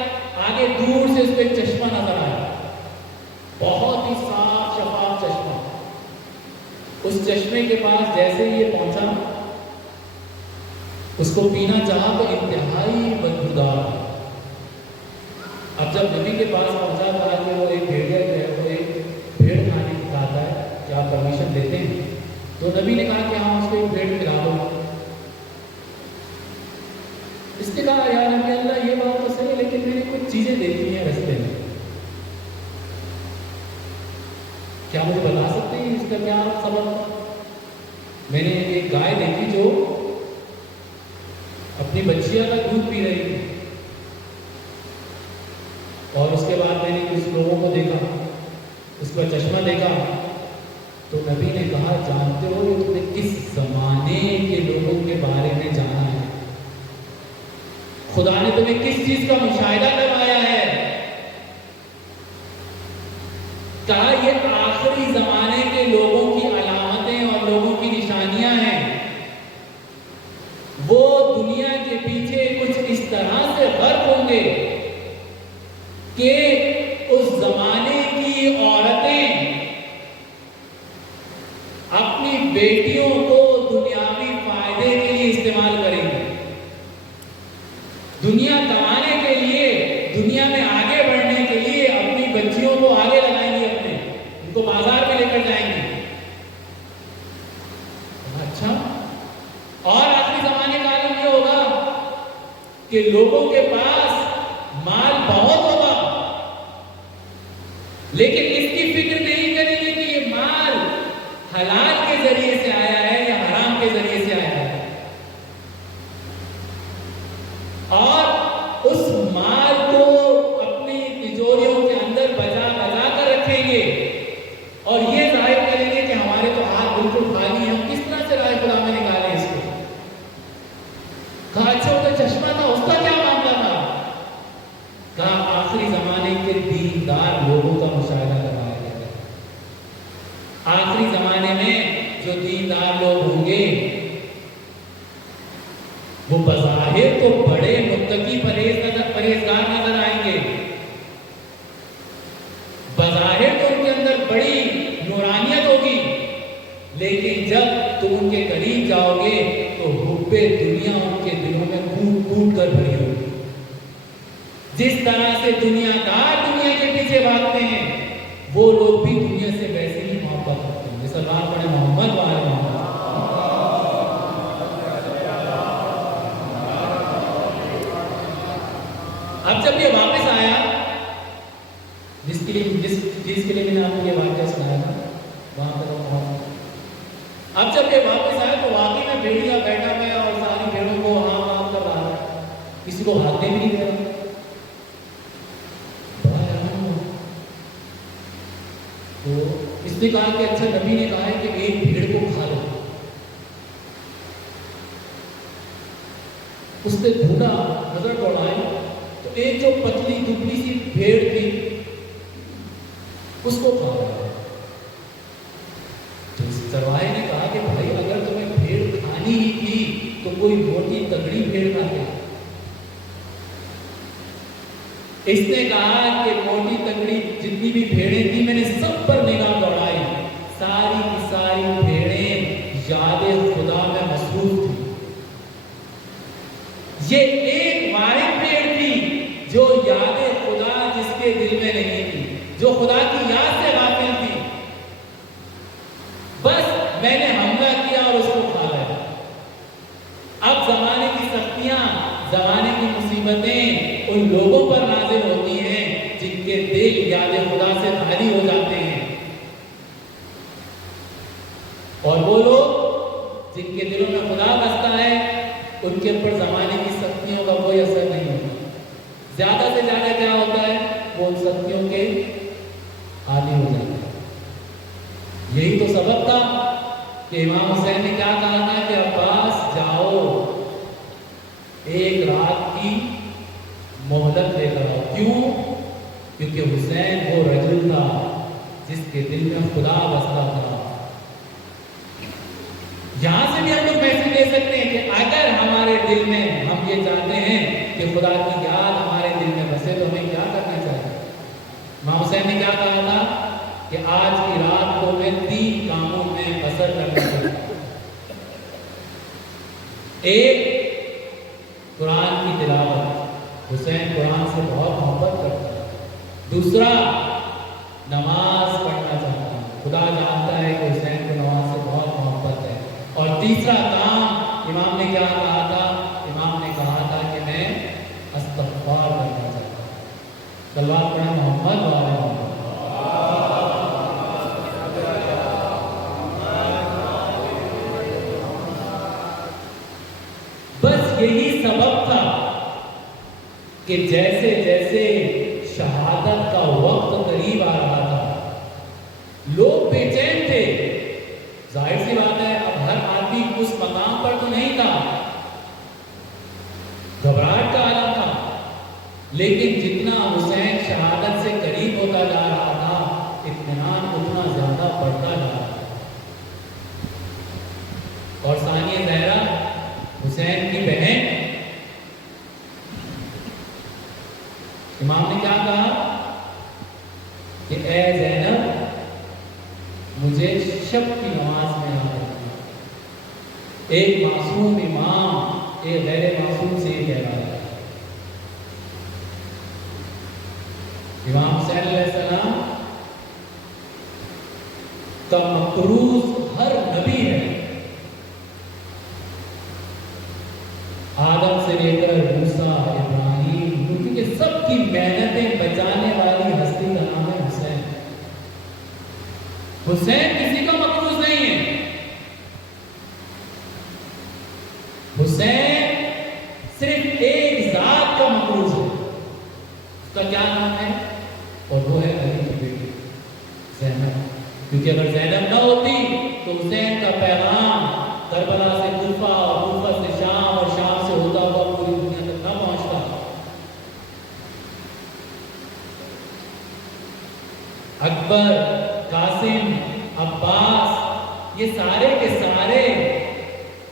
آگے دور سے اس پہ ایک چشمہ نظر آیا، بہت ہی صاف شفاف چشمہ۔ اس چشمے کے پاس جیسے ہی یہ پہنچا، اس کو پینا چاہا تو انتہائی بدبودار تھا۔ اب جب نبی کے پاس پہنچا تھا کہ وہ ایک بھیڑیا جو ہے وہ ایک بھیڑ کھانے کی چاہتا ہے، کیا آپ پرمیشن دیتے ہیں؟ تو نبی نے کہا کہ ہاں اس کو ایک بھیڑ کھلا دو۔ اس نے کہا یا نبی اللہ یہ بات تو صحیح ہے، لیکن میں نے کچھ چیزیں دیکھی ہیں رستے میں، کیا مجھے بتا سکتے ہیں نہیں اس کا کیا سبب؟ میں نے ایک گائے دیکھی جو اپنی بچیاں کا دودھ پی رہی تھی، اور اس کے بعد میں نے کچھ لوگوں کو دیکھا، اس کا چشمہ دیکھا، تو نبی نے کہا جانتے ہو یہ تم نے کس زمانے کے لوگوں کے بارے میں جانا ہے؟ خدا نے تمہیں کس چیز کا مشاہدہ کروایا ہے؟ کہا یہ آخری زمانے کے لوگوں کی علامتیں اور لوگوں کی نشانیاں ہیں، وہ دنیا کے پیچھے کچھ اس طرح سے غرق ہوں گے کہ اس زمانے کی عورتیں اپنی بیٹیوں کو دنیاوی فائدے کے لیے استعمال کریں گے، دنیا کمانے کے لیے، دنیا میں آگے بڑھنے کے لیے اپنی بچیوں کو آگے لگائیں گے، اپنے ان کو بازار میں لے کر جائیں گے۔ اچھا، اور آخری زمانے کا عالم یہ ہوگا کہ لوگوں کے پاس مال بہت ہوگا، لیکن اس کی فکر نہیں کریں گے کہ یہ مال حلال کے ذریعے سے آیا ہے یا حرام کے ذریعے سے آیا ہے، اور اس مال کو اپنی تجوریوں کے اندر بچا بچا کر رکھیں گے، اور یہ ظاہر کریں گے کہ ہمارے تو ہاتھ بالکل خالی ہیں، ہم کس طرح سے رائے خدا میں نکالیں اس کو۔ کہا اچھا وہ تو چشمہ تھا، اس کا کیا معاملہ تھا؟ کہا آخری زمانے کے دیندار لوگوں کا مشاہدہ کروایا گیا ہے۔ آخری زمانے میں جو دیندار لوگ ہوں گے وہ بظاہر تو بڑے متقی پرہیزگار نظر آئیں گے، بظاہر تو ان کے اندر بڑی نورانیت ہوگی، لیکن جب تم ان کے قریب جاؤ گے تو حب دنیا ان کے دلوں میں پھوٹ پھوٹ کر بھری ہوگی۔ جس طرح سے دنیا دار دنیا کے پیچھے بھاگتے ہیں، وہ لوگ بھی دنیا سے ویسے ہی محبت کرتے ہیں۔ سلام پڑھے محمد وعلی محمد۔ اب جب یہ واپس آیا، جس کے لیے میں نے آپ کو یہ واقعہ سنایا تھا، وہاں پر اب جب یہ واپس آیا تو واقعی میں بھیڑیا بیٹھا میں اور ساری بھیڑوں کو ہاں ہاں کر رہا ہے، کسی کو ہاتھ دے بھی نہیں دے رہا۔ تو اس نے کہا کہ اچھا نبی نے کہا ہے کہ ایک بھیڑ کو کھا لو۔ اس نے ڈھونڈا، نظر دوڑائی تو ایک جو پتلی دبلی سی بھیڑ تھی اس کو کھا رہا ہے۔ تو اس چرواہے نے کہا کہ بھائی اگر تمہیں بھیڑ کھانی ہی تھی تو کوئی موٹی تگڑی بھیڑ کھاتے۔ اس نے کہا کہ موٹی تگڑی جتنی بھی بھیڑیں تھی میں نے سب پر نگاہ دوڑائی، ساری کی ساری بھیڑیں یاد خدا میں مصروف تھی۔ یہ ایک واحد بھیڑ تھی جو یاد خدا جس کے دل میں نہیں تھی، جو خدا کی یاد سے غافل تھی۔ بس میں نے حملہ کیا اور اس کو کھا لیا۔ اب زمانے کی سختیاں، زمانے کی مصیبتیں ان لوگوں پر نازل ہوتی ہیں جن کے دل یاد خدا سے خالی ہو جاتے ہیں، اور وہ لوگ جن کے دلوں میں خدا بستا ہے ان کے اوپر زمانے کی سختیوں کا کوئی اثر نہیں ہوتا۔ زیادہ سے زیادہ کیا ہوتا ہے، وہ ان سختیوں کے عادی ہو جاتے ہیں۔ یہی تو سبب تھا کہ امام حسین نے کیا کہا تھا کہ عباس جاؤ ایک رات کی مہلت لے کر آؤ۔ کیوں؟ کیونکہ حسین وہ رجل تھا جس کے دل میں خدا بستا تھا۔ یہاں سے بھی ہم لوگ میسج دے سکتے ہیں کہ اگر ہمارے دل میں ہم یہ چاہتے ہیں کہ خدا کی یاد ہمارے دل میں بسے تو ہمیں کیا کرنا چاہیے؟ امام حسین نے کیا کہا تھا کہ آج کی رات کو میں 3 کاموں میں بسر کرنا چاہتا ہوں۔ ایک، قرآن کی تلاوت، حسین قرآن سے بہت محبت کرتا ہے۔ دوسرا، نماز پڑھنا چاہتا ہوں، خدا جانتا ہے کہ حسین کو نماز سے بہت محبت ہے۔ اور تیسرا کام امام نے کیا کہا تھا؟ امام نے کہا تھا کہ میں استغفار کرنا چاہتا ہوں۔ صلوات پڑھیں محمد وعلی محمد۔ کہ جیسے جیسے شہادت کا وقت قریب آ رہا تھا لوگ بے چین تھے. ظاہر سی بات ہے اب ہر آدمی اس مقام پر تو نہیں تھا, گھبراہٹ کا عالم تھا, لیکن جتنا حسین شہادت سے قریب ہوتا جا رہا تھا اطمینان اتنا زیادہ بڑھتا جا رہا تھا. اور ثانیہ زہرا حسین کی بہن, امام نے کیا کہا کہ اے زینب مجھے شب کی نماز میں یاد رکھنا. ایک معصوم امام ایک غیر معصوم سے یہ کہہ رہا ہے. امام حسین علیہ السلام کا مقروض ہر نبی ہے, آدم سے لے کر موسیٰ, ابراہیم, کیونکہ سب کی محنتیں بچانے والی ہستی کا نام ہے حسین. حسین کسی کا مقروض نہیں ہے. حسین صرف ایک ذات کا مقروض ہے, اس کا کیا نام ہے, اور وہ ہے علی کی بیٹی زینب. کیونکہ اگر زینب نہ ہوتی تو حسین کا پیغام کربلا سے کوفہ, کوفہ سے شام اور شام سے ہوتا ہوا پوری دنیا تک نہ پہنچتا. اکبر, قاسم, عباس, یہ سارے کے سارے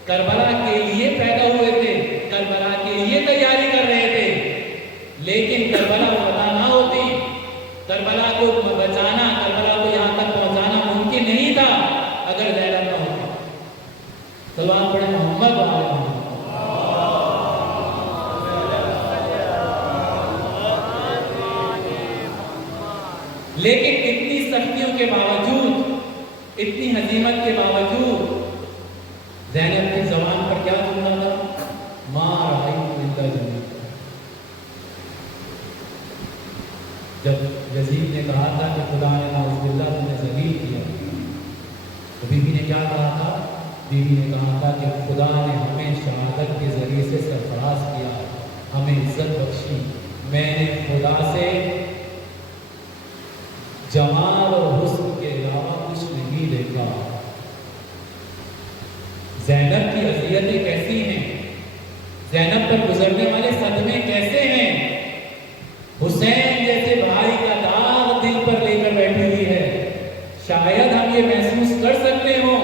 کربلا کے لیے پیدا ہوئے تھے, کربلا کے لیے تیاری کر رہے تھے. لیکن کربلا فتح نہ ہوتی, کربلا کو بچانا, کربلا کو یہاں تک پہنچانا ممکن نہیں تھا اگر زینب نہ ہوتی. سلوات پڑھیں محمد و آل محمد. لیکن اتنی سختیوں کے باوجود, اتنی ہزیمت کے باوجود زینب کی زبان پر کیا جملہ تھا, ماں رأیت مثل جنت. جب یزید نے کہا تھا کہ خدا نے نعوذ باللہ تمہیں ذلیل کیا, تو بی بی نے کیا کہا تھا, بی بی نے کہا تھا کہ خدا نے ہمیں شہادت کے ذریعے سے سرفراز کیا, ہمیں عزت بخشی. میں نے خدا سے جمال اور حسن کے علاوہ کچھ نہیں دیکھا. زینب کی اذیتیں کیسی ہیں, زینب پر گزرنے والے صدمے کیسے ہیں. حسین جیسے بھائی کا داغ دل پر لے کر بیٹھی ہوئی ہے. شاید ہم یہ محسوس کر سکتے ہوں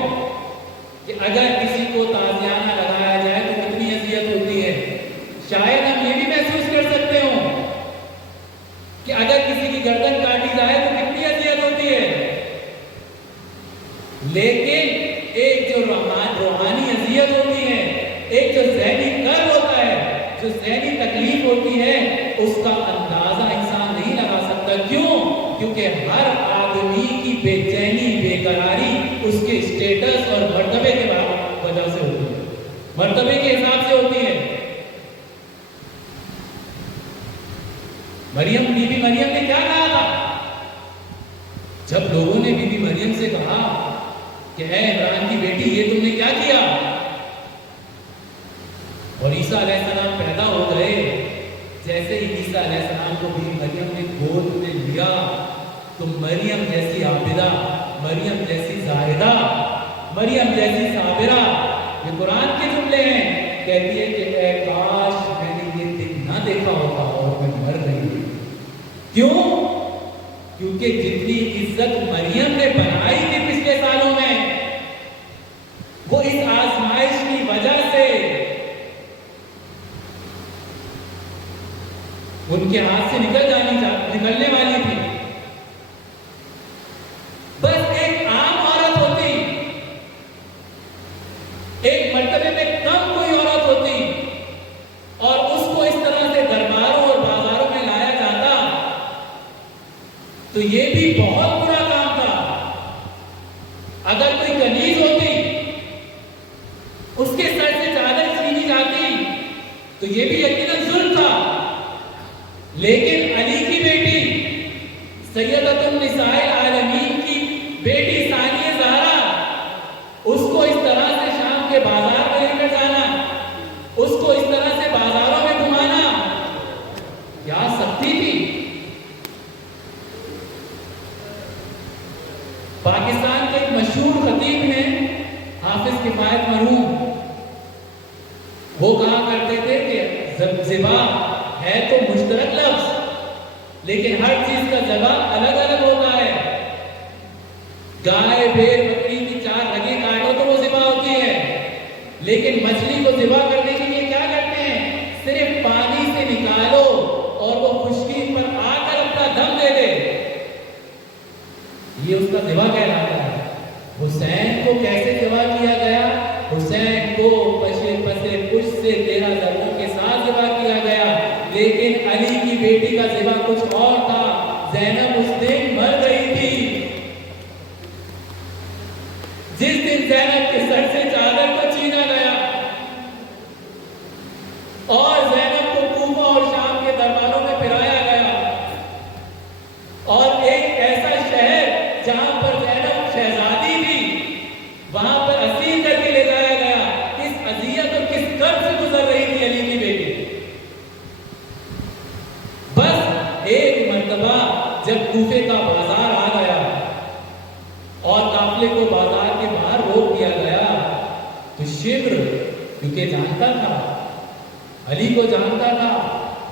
کہ اگر کسی کو تازیانہ لگایا جائے تو کتنی اذیت ہوتی ہے. شاید ہم یہ بھی محسوس کر سکتے ہوں کہ اگر کسی کی گردن کاٹی جائے تو کتنی اذیت ہوتی ہے. لیکن ایک جو روحانی اذیت ہوتی ہے, ایک جو ذہنی کرب ہوتا ہے, جو ذہنی تکلیف ہوتی ہے, اس کا اندازہ انسان نہیں لگا سکتا. کیوں؟ کیونکہ ہر آدمی کی بے چینی, بے قراری اس کے اسٹیٹس اور مرتبے کے وجہ سے ہوتی ہے, مرتبے کے حساب سے ہوتی ہے. مریم, بی بی مریم نے کیا کہا تھا جب لوگوں نے بی بی مریم سے کہا کہ اے عمران کی بیٹی یہ تم نے کیا کیا, اور عیسیٰ علیہ السلام پیدا ہو گئے. جیسے ہی عیسیٰ علیہ السلام کو بی بی مریم نے گود میں لیا تو مریم جیسی عابدہ, مریم جیسی زاہدہ, مریم جیسی صابرہ, یہ قرآن کے جملے ہیں, کہتی ہے کہ اے کاش میں نے یہ دن نہ دیکھا ہوتا اور میں مر رہی تھی. کیوں؟ کیونکہ جتنی عزت مریم نے بنائی تھی پچھلے سالوں میں, وہ اس آزمائش کی وجہ سے ان کے ہاتھ سے نکلنے والی تھی. بس ایک عام عورت ہوتی, ایک مرتبے میں کم کوئی عورت ہوتی, اور اس کو اس طرح سے درباروں اور بازاروں میں لایا جاتا تو یہ بھی بہت برا کام تھا. اگر کوئی کنیز ہوتی, اس کے سر سے چادر چھینی جاتی تو یہ بھی یقیناً ظلم تھا. لیکن علی کی بیٹی, سیدۃ النساء العالمین کی بیٹی ثانیہ زہرا, اس کو اس طرح سے شام کے بازار میں لے کر جانا, اس کو اس طرح سے بازاروں میں گھمانا, پاکستان کے ایک مشہور خطیب ہیں حافظ کفایت مرحوم، وہ کہا کرتے تھے کہ ذبح ہے تو مشترک لفظ، لیکن ہر چیز کا ذبح الگ الگ ہوتا ہے۔ گائے بھیڑ بکری کی 4 رگیں کاٹو تو وہ ذبح ہوتی ہے، لیکن مچھلی کو ذبح کرنے کے لیے کیا کرتے ہیں؟ صرف پانی سے نکالو اور وہ خشکی پر آ کر اپنا دم دے دے، یہ اس کا ذبح کہلاتا ہے۔ حسین کو کیسے ذبح کیا گیا؟ حسین کو پسے پشت سے 13 ضربوں کے ساتھ ذبح کیا گیا، لیکن علی کی بیٹی کا ذبح کچھ اور تھا۔ زینب اس دن مر رہی تھی، جس دن زینب کے سر سے چادر کو چھینا گیا اور زینب کو کوفہ اور شام کے درباروں میں پھرایا گیا، اور ایک ایسا شہر جہاں پر زینب شہزادی تھی وہاں پر اسیر کر کے لے جایا گیا۔ کس اذیت اور کس کرب سے گزر رہی تھی علی کی بیٹی۔ بس ایک مرتبہ جب کوفے کا بازار آ گیا اور قافلے کو بازار کے باہر روک دیا گیا تو شبر کیونکہ جانتا تھا، علی کو جانتا تھا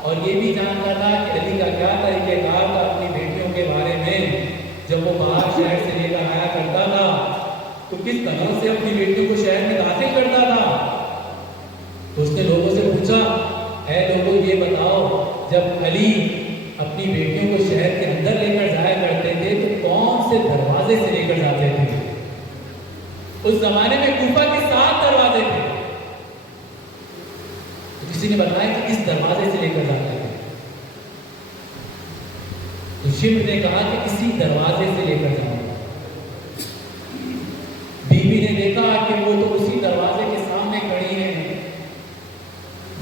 اور یہ بھی جانتا تھا کہ علی کا کیا طریقہ کار تھا اپنی بیٹیوں کے بارے میں۔ جب وہ باہر شہر سے لے کر آیا کرتا تھا تو کس طرح سے اپنی بیٹیوں کو شہر میں داخل کرتا تھا۔ تو اس نے لوگوں سے پوچھا، اے لوگوں یہ بتاؤ، جب علی اپنی بیٹیوں کو شہر کے اندر لے کر جایا کرتے تھے تو کون سے دروازے سے لے کر جاتے تھے؟ اس زمانے میں کوفہ کے 7 دروازے تھے، تو کسی نے بتایا کہ اس دروازے سے لے کر جاتے تھے، تو شبر نے کہا کہ اسی دروازے سے لے کر جاؤ۔ بیوی نے دیکھا کہ وہ تو اسی دروازے کے سامنے کھڑی ہیں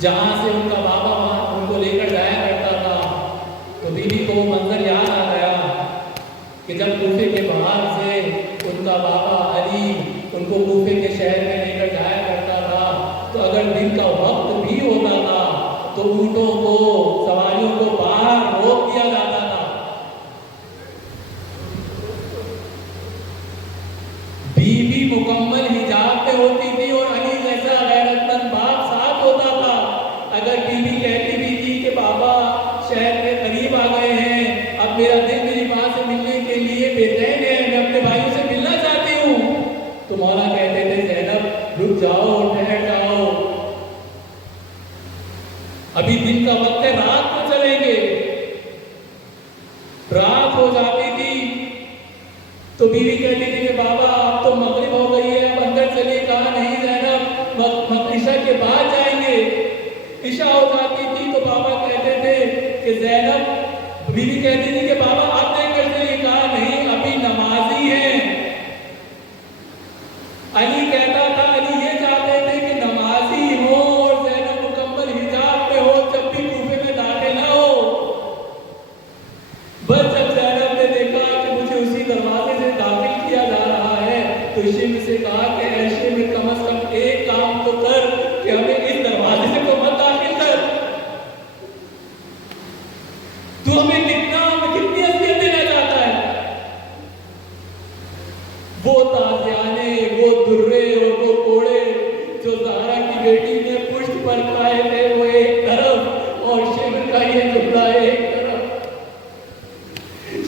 جہاں سے ان کا بابا وہاں ان کو لے کر جایا کرتا تھا۔ تو بیوی کو وہ منظر یاد آ گیا کہ جب کوفے کے باہر سے ان کا بابا علی ان کو کوفے کے شہر میں لے کر جایا کرتا تھا تو اگر دن کا وقت بھی ہوتا تھا تو اونٹوں کو، سواریوں کو باہر روک دیا جاتا تھا۔ بیوی مکمل حجاب پہ ہوتی تھی اور علی جیسا غیرت مند باپ ساتھ ہوتا تھا۔ اگر بیوی کہتی بھی تھی کہ بابا شہر کے قریب آ گئے ہیں، اب میرا دل میری ماں سے ملنے کے لیے بے چین ہے، میں اپنے بھائیوں سے ملنا چاہتی ہوں، تو مولا کہتے تھے زینب رک جاؤ، ٹھہر جاؤ، ابھی دن کا وقت ہے، رات کو چلیں گے۔ رات ہو جاتی تھی تو بیوی کہتی تھی کہ بابا اب تو مغرب ہو گئی ہے، اب اندر چلیے۔ کہا نہیں زینب، عشاء کے بعد جائیں گے۔ عشاء ہو جاتی تھی تو بابا کہتے تھے کہ زینب، بیوی کہتی تھی کہ بابا اب دیکھ کر چلیے۔ کہا نہیں، ابھی نمازی ہیں۔ علی کہتا تھا، علی یہ چاہتے تھے کہ نمازی ہو اور زینب مکمل حجاب پہ ہو جب بھی کوفے میں داخل نہ ہو۔ بس جب زینب نے دیکھا کہ مجھے اسی دروازے سے داخل کیا جا رہا ہے تو شبر سے کہا کہ اے شبر، کم از کم ایک کام تو کر کہ ہمیں اس دروازے سے تو مت داخل کر، تو ہمیں کتنی اذیت دینا چاہتا ہے۔ وہ تازیانے، وہ درے اور وہ کوڑے جو زہرا کی بیٹی نے پشت پر کھائے تھے وہ ایک طرف اور شبر کا یہ جملہ ایک طرف۔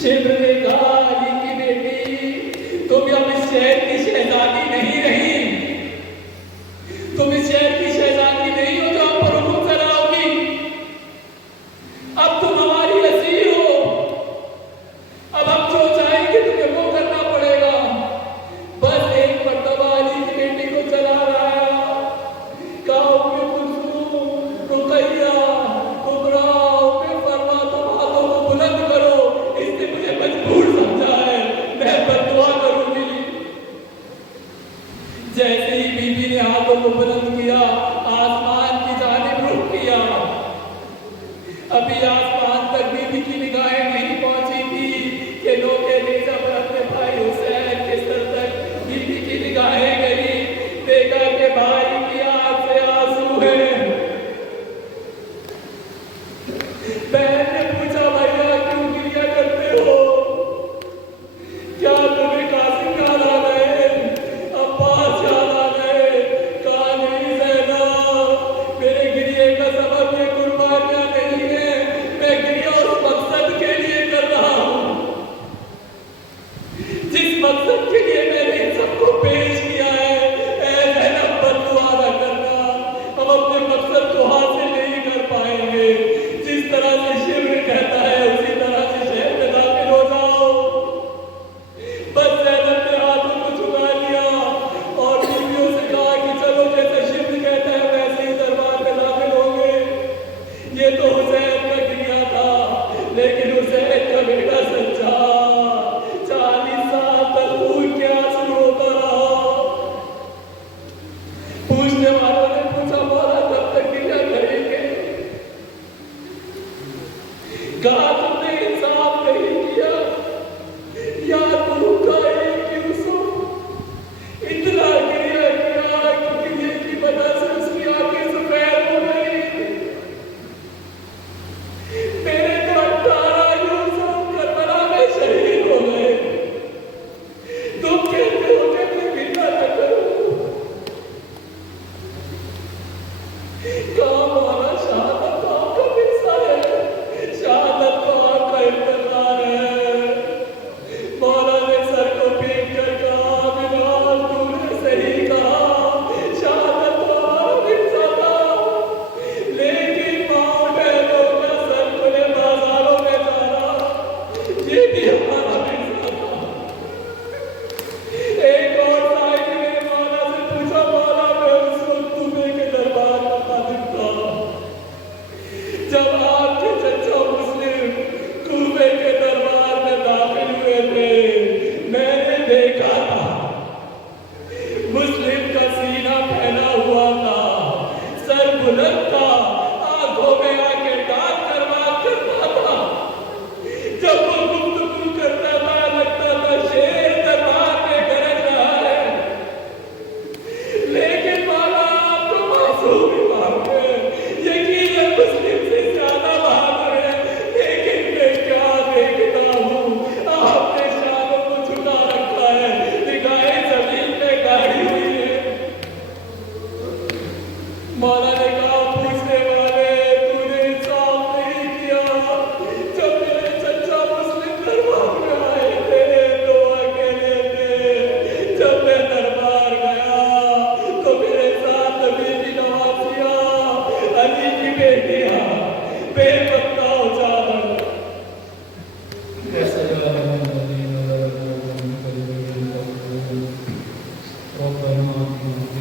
شبر نے کہا، علی کی بیٹی تم اب اس شہر کی شہزادی نہیں رہی، تم اس شہر کی شہزادی نہیں ہو جو ہم پر حکم چلاؤ گی، اب تم ہماری اسیر ہو، اب ہم جو چاہیں گے تمہیں وہ کرنا پڑے گا۔ بس ایک مرتبہ علی کی بیٹی کو چلا رہا، کہا اپنے کلثوم، رقیہ، کبریٰ، اپنے فرما، تم ہاتھوں کو بلند کرو، اس نے مجھے مجبور سمجھا ہے، میں بددعا کروں گی۔ جیسے ہی بیوی نے ہاتھوں کو بلند کیا، آسمان کی جانب رخ کیا۔ ابھی آسمان تک بیوی کی نگاہیں نہیں پہنچی تھی کہ نوکے نیزہ پر اپنے بھائی حسین کے سر تک بیوی کی نگاہیں گئی۔ دیکھا کہ بھائی کی آنکھ سے آنسو ہیں۔ بہن نے پوچھا، بھائیا کیوں گریا کرتے ہو؟ کیا تمہیں قاسم ربنا